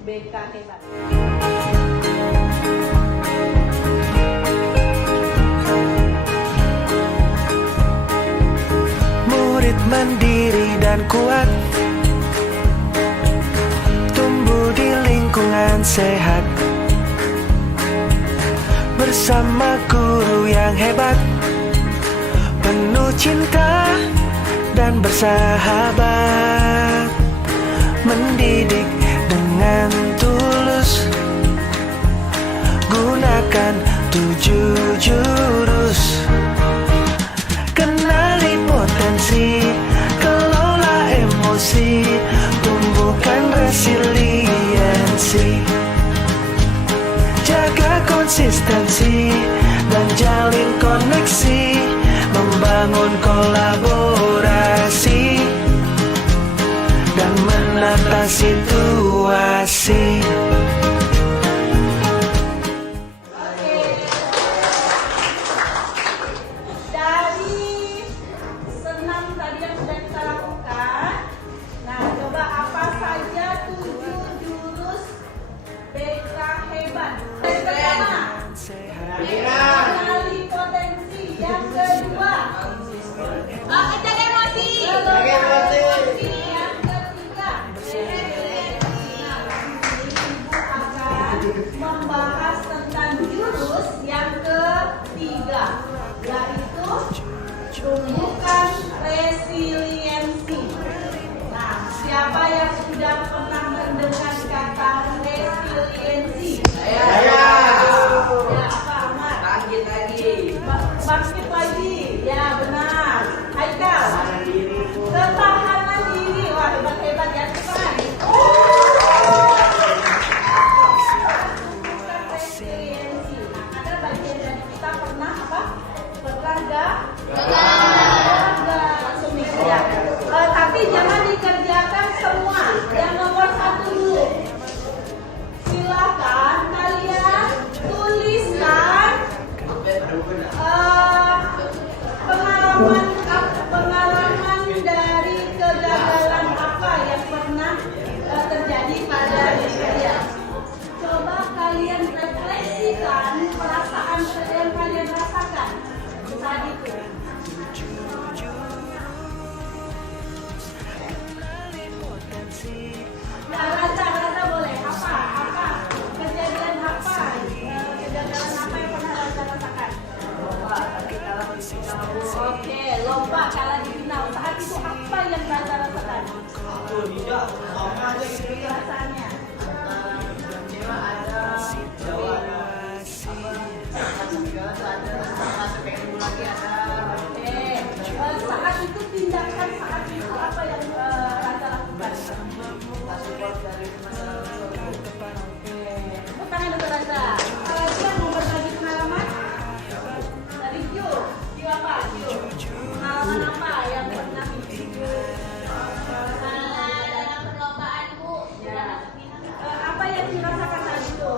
BK hebat. Murid mandiri dan kuat, tumbuh di lingkungan sehat, bersama guru yang hebat, penuh cinta dan bersahabat, mendidik dengan tulus, gunakan 7 jurus. Kenali potensi, kelola emosi, tumbuhkan resiliensi, jaga konsistensi dan jalin koneksi, membangun kolaborasi dan menata situasi. Dari senam tadi yang sudah kita lakukan, nah coba apa saja 7 jurus BK hebat. Yang pertama, kenali potensi. Yang kedua, jaga emosi. Yang ketiga, Ibu akan membahas tentang jurus yang ketiga, yaitu tumbuhkan resiliensi. Nah, siapa yang sudah pernah mendengar kata resiliensi? Ya, apa Ahmad? Bangkit lagi. Ya, benar. Haikal. Ketahanan diri. Wah, hebat ya, cepat. Tumbuhkan resiliensi. Nah, ada bagian dari kita pernah apa? Berlaga. Langsung dikerjakan. Tapi jangan dikerjakan semua. Yang nomor 1 dulu. Silakan kalian tuliskan pengalaman dari kegagalan apa yang pernah terjadi pada diri kalian. Coba kalian refleksikan perasaan yang kalian rasakan saat itu. Nah, rasa boleh apa kejadian apa, kegagalan apa yang pernah rasakan? Oke, lomba kalah di final. Saat itu apa yang rasakan? Perasaannya. Oke, saat itu tindakan saat itu apa yang Raza lakukan? Tepuk tangan untuk Raza. Dia mau berbagi pengalaman? Dari Q apa? Pengalaman apa yang pernah Dalam perlombaan Bu, ya. Apa yang dirasakan saat itu?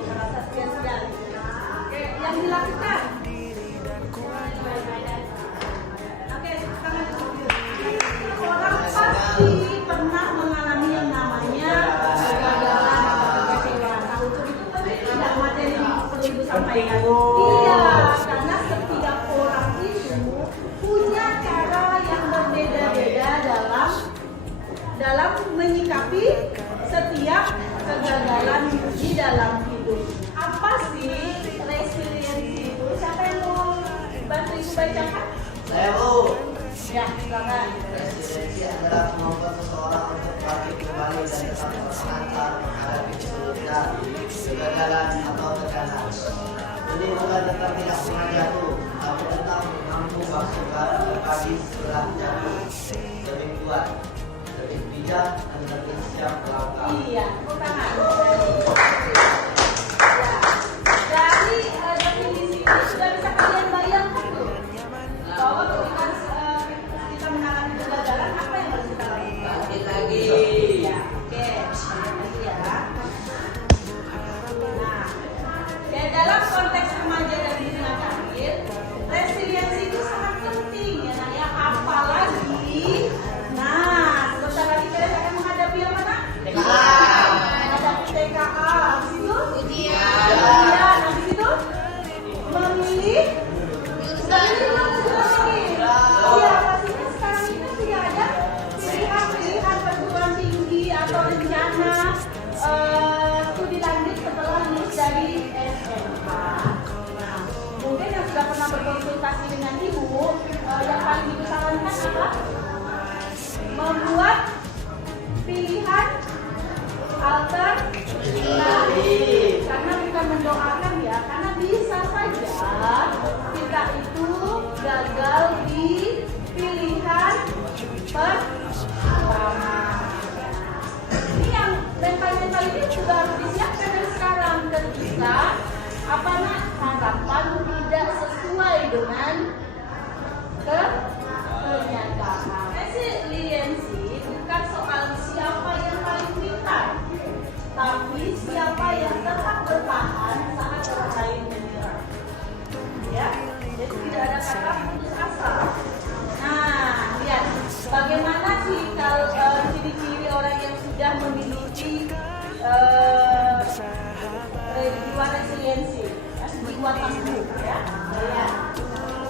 Merasa sia-sia. Oke, yang dilakukan? Oke, tangan dulu. Orang pasti pernah mengalami yang namanya kegagalan atau kekecewaan. Nah, untuk itu pasti tidak materi yang perlu Ibu sampaikan. Iya, karena setiap orang itu punya cara yang berbeda-beda dalam menyikapi setiap kegagalan di dalam hidup. Apa sih resiliensi itu? Siapa yang mau bantu Ibu bacakan? Saya Bu. Ya, silakan. Resiliensi adalah kemampuan seseorang untuk bangkit kembali dari tantangan menghadapi kesulitan, kegagalan atau tekanan. Jadi bukan tentang tidak pernah jatuh, tapi tentang mampu berbagi setelah jatuh, lebih kuat, lebih bijak, dan lebih siap melangkah. Iya, tepuk tangan. Dari definisi ini sudah bisa kalian bayangkan tuh bahwa ketika kita mengalami kegagalan apa yang harus kita lakukan? Bangkit lagi. Ya, oke. Lagi ya. Nah, dalam konteks remaja dan dunia karir, berkonsultasi dengan ibu, yang paling ibu sarankan apa? Membuat pilihan alternatif. Karena bukan mendoakan ya, karena bisa saja kita itu gagal di pilihan pertama. Ini yang mental ini juga harus disiapkan dari sekarang ketika apa nak harapan tidak sesuai dengan kenyataan. Resiliensi bukan soal siapa yang paling pintar, tapi siapa yang tetap bertahan saat orang lain menyerah. Ya, jadi tidak ada kata putus asa. Nah, lihat bagaimana sih kalau ciri-ciri orang yang sudah memiliki jiwa resiliensi, jiwa tangguh, ya. Lihat,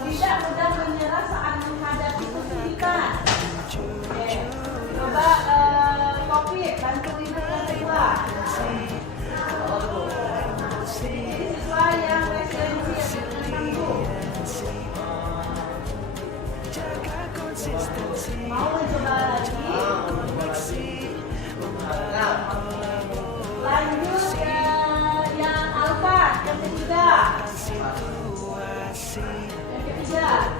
tidak mudah menyerah saat menghadapi kesulitan. Oke, coba kopi bantu ibu yang kedua. Ini siswa yang resiliensi yang tangguh. Mau mencoba lagi? Lanjut yang alfa, yang ketiga. Yang ketiga.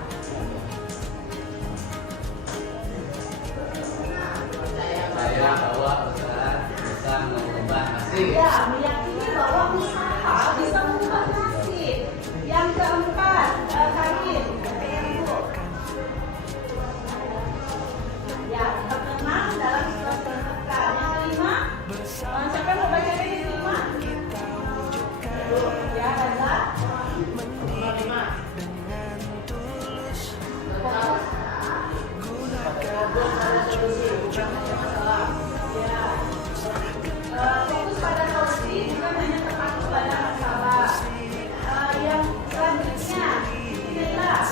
Saya bahwa usaha bisa mengubah nasib. Ya, meyakini bahwa usaha bisa mengubah nasib. Yang keempat, Karin. Ya, tenang dalam situasi tertekan. Yang kelima, siapa mau baca ini kelima? Ya, Raza. Fokus pada solusi bukan hanya terpaku pada masalah. Yang selanjutnya, inilah.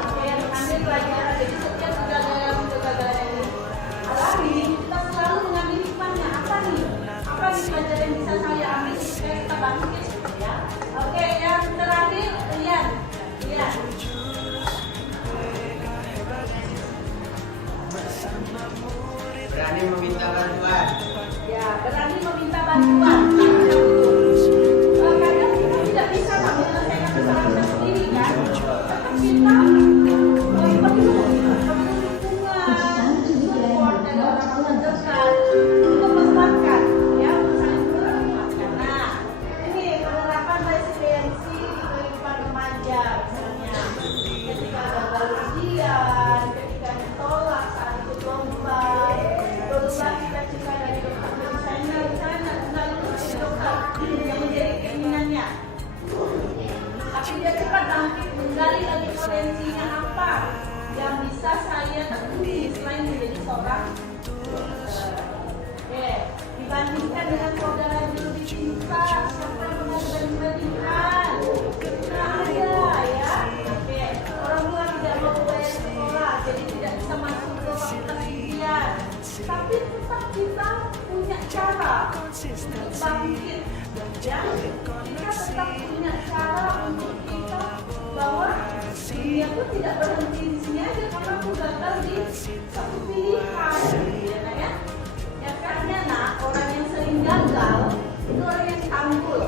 Oke, ambil pelajaran. Jadi setiap kegagalan ini alami, kita selalu mengambil hikmahnya. Apa nih? Apa nih pelajaran yang bisa saya ambil supaya kita bangkit? Ya. Oke, yang terakhir, lihat. Berani meminta bantuan. Ya, berani meminta bantuan. Kadang kita tidak bisa menyelesaikan masalah sendiri kan. Tetap kita perlu dukungan, support dari orang-orang terdekat untuk menguatkan, ya, saling menguatkan. Nah, ini penerapan resiliensi di kehidupan remaja, misalnya ketika gagal ujian, ketika ditolak saat ikut lomba cita-cita dari dokter desainer, misalnya nggak lulus jadi dokter yang menjadi keinginannya, tapi dia cepat bangkit menggali lagi potensinya apa yang bisa saya tekuni selain menjadi seorang dokter. Oke, dibandingkan dengan saudara yang lebih pintar, siapa yang membandingkan? Nah, ada ya. Oke, orang tua tidak mau bayar sekolah, jadi tidak bisa masuk ke fakultas impian. Tapi tetap kita punya cara untuk bangkit, ya. Kita tetap punya cara untuk kita bahwa dunia itu tidak berhenti di sini aja karena aku gagal di satu pilihan, ya. Ya karena orang yang sering gagal itu orang yang tangguh,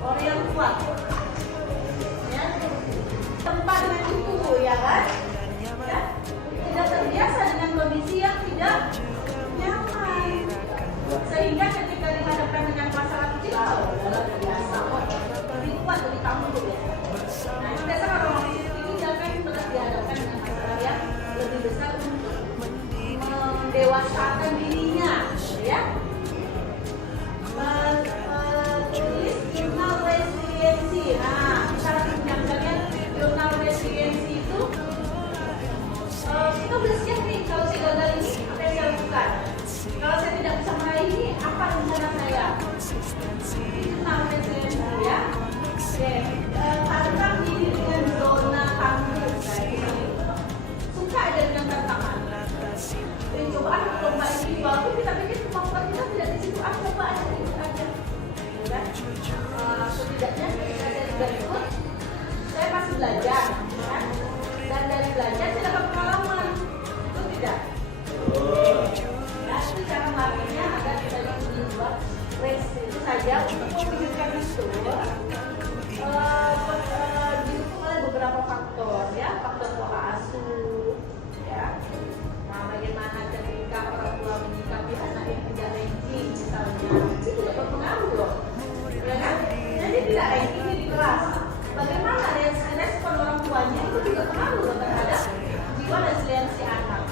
orang yang kuat, ya. Tempat dengan itu, ya kan? Ya. Tidak terbiasa dengan kondisi yang tidak nyaman, sehingga ketika dihadapkan dengan masalah kecil, luar biasa, lebih kuat dari kamu tuh ya. Nah, itu biasa orang ini jangan pernah dihadapkan dengan masalah yang lebih besar untuk mendewasakan dirinya, ya. Tulis jurnal resiliensi. kan? Setidaknya ketika saya sudah ikut, saya masih belajar, kan? Dan dari belajar saya dapat pengalaman, itu tidak? Nah, itu cara melatihnya agar kita bisa membuat race itu saja untuk memikirkan itu. Didukung oleh beberapa faktor, ya, faktor pola asuh, ya. Nah, bagaimana ketika orang tua menyikapi anak yang tidak ranking misalnya, itu juga berpengaruh loh, ya kan? Jadi tidak ranking ini di kelas. Bagaimana respon orang tuanya itu juga pengaruh loh terhadap jiwa resiliensi anak.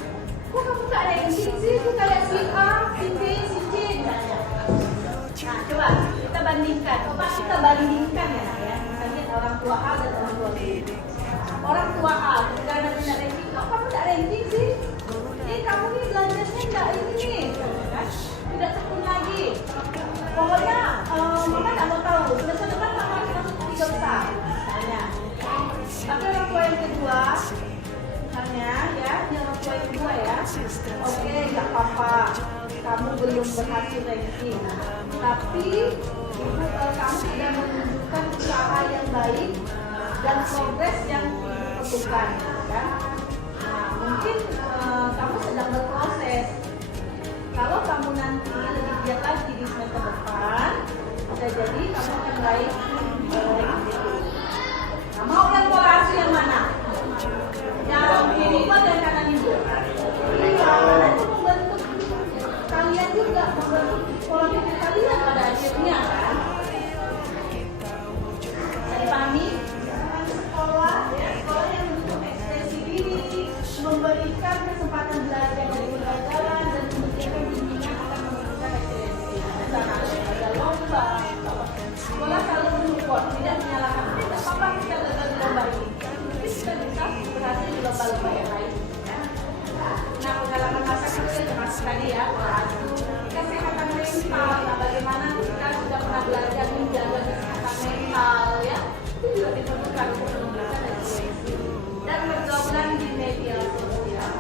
Kok kamu gak ranking sih? Kok kayak si A, si B, si C misalnya. Nah, coba kita bandingkan. Kita bandingkan ya, nak ya. Misalnya orang tua A dan orang tua B. Orang tua A, ketika anak tidak ranking, kok kamu tidak ranking sih? Kamu nih belajarnya nggak ini nih, kan? Tidak tekun lagi. Pokoknya mama nggak mau tahu. Semester depan kamu harus masuk 3 besar, misalnya. Tapi orang tua yang kedua, misalnya ya, ini orang tua yang kedua ya. Oke, nggak apa-apa. Kamu belum berhasil ranking, tapi kamu sudah menunjukkan usaha yang baik dan progres yang diperlukan, kan? Nah, mungkin kamu sedang berproses. Kalau kamu nanti lebih giat lagi di semester depan, bisa jadi kamu akan meraih ranking. Nah, mau yang pola asuh yang mana? Yang kiri gua dan kanan ibu. Karena itu membentuk kalian juga, membentuk pola pikir kalian pada akhirnya, kan? Bisa dipahami? Sekolah yang mendukung ekspresi diri, memberikan kesempatan belajar dari kegagalan dan kemudian bimbingan akan menentukan resiliensi. Misalnya ada lomba, sekolah selalu mensupport, tidak menyalahkan. Tidak apa-apa kita gagal di lomba ini, tapi kita bisa berhasil di lomba-lomba yang lain. Nah, pengalaman masa kecil termasuk tadi ya, kesehatan mental. Nah, bagaimana kita sudah pernah belajar menjaga kesehatan mental, ya, itu juga diperlukan untuk menunjukkan resiliensi. Dan pergaulan di media sosial,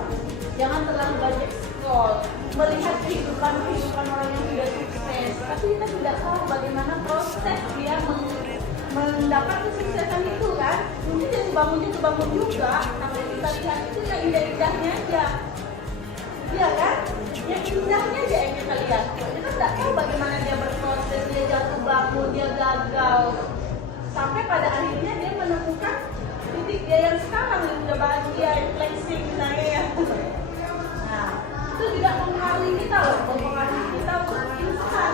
jangan terlalu banyak scroll, melihat kehidupan orang yang sudah sukses, tapi kita tidak tahu bagaimana proses dia mendapat kesuksesan itu, kan? Mungkin dia bangun juga, tapi kita lihat itu yang indah-indahnya aja, iya kan? Yang indahnya aja yang kita lihat. Kita tidak tahu bagaimana dia berproses, dia jatuh bangun, dia gagal, sampai pada akhirnya dia menemukan titik dia yang sekarang yang sudah bahagia, flexing misalnya ya. Nah, itu juga mempengaruhi kita loh, mempengaruhi kita untuk instan.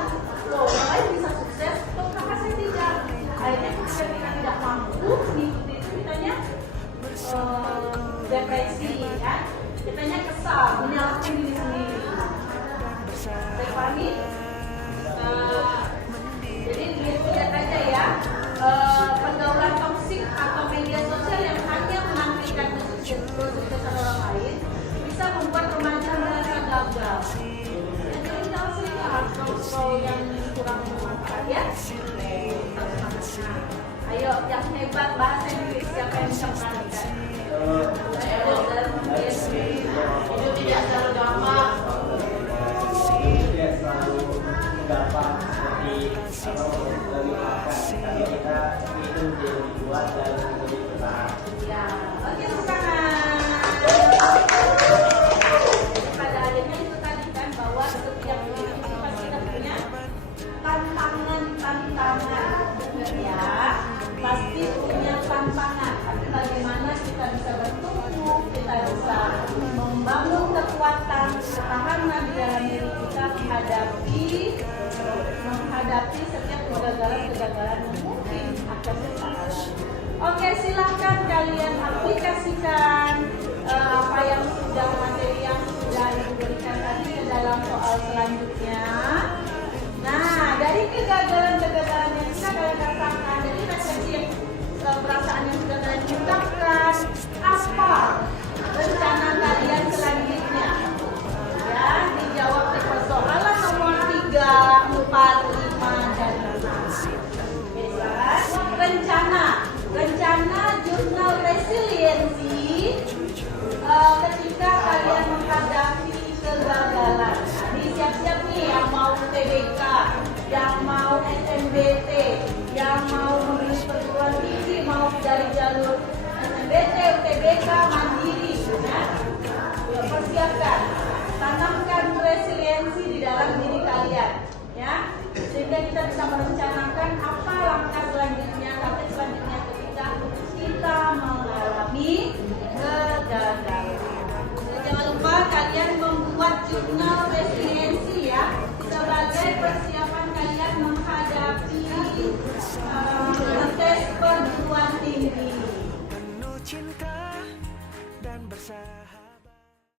Loh, yang lain bisa sukses, kok kakak saya tidak. Akhirnya ketika kita tidak mampu mengikuti itu, kitanya depresi, kan? Kitanya kesal, menyalahkan diri sendiri. Terpahami? Jadi lihat aja ya, pergaulan toksik atau media sosial yang hanya menampilkan kesuksesan orang lain bisa membuat remaja merasa gagal. Jadi kita sering scroll yang kurang bermanfaat, ya. Ayo, yang hebat bahasa Inggris, siapa yang bisa mengalihkan? Itu tidak selalu gampang. Tidak selalu gampang seperti lebih makan, tapi kita itu menjadi lebih kuat dan lebih bertahan. Ya, oke, bukan. Pada akhirnya itu tadi kan bahwa setiap individu pasti kita punya tantangan, ya, pasti punya tantangan. Tapi bagaimana kita bisa bertumbuh, kita bisa membangun kekuatan, ketahanan di dalam diri kita menghadapi setiap kegagalan yang mungkin akan datang. Oke, silahkan kalian aplikasikan apa yang sudah materi yang sudah diberikan tadi ke dalam soal selanjutnya. Nah, dari kegagalan yang sudah kalian rasakan, dari resepsi perasaan yang sudah kalian ungkapkan, apa rencana kalian selanjutnya? Ya, dijawab di persoalan nomor 3, 4, 5, dan 6. Rencana jurnal resiliensi ketika kalian menghadapi kegagalan. Nah, siap-siap nih yang mau TBK, yang mau SMK, merdeka mandiri. Ya, persiapkan. Tanamkan resiliensi di dalam